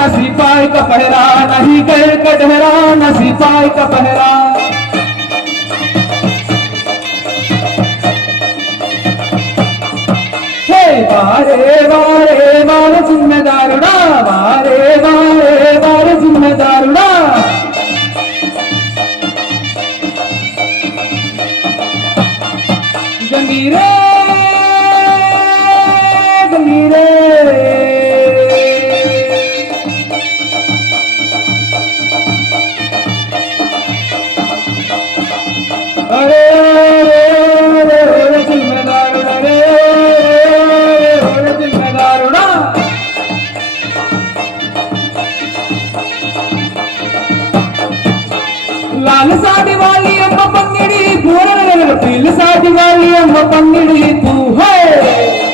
न सिपाही का पहरा, नहीं गए कटहरा न सिपाही का पहरा। हे वारे वारे वारे जिम्मेदारुड़ा, वारे वारे वारे जिम्मेदारुड़ा। गंगीरे गंगीरे अरे जिम्मेदारुड़ा रे, जिम्मेदारुड़ा। लाल साड़ी वाली अम्मा पंगड़ी, पील साड़ी वाली अम्मा पंगड़ी तू है।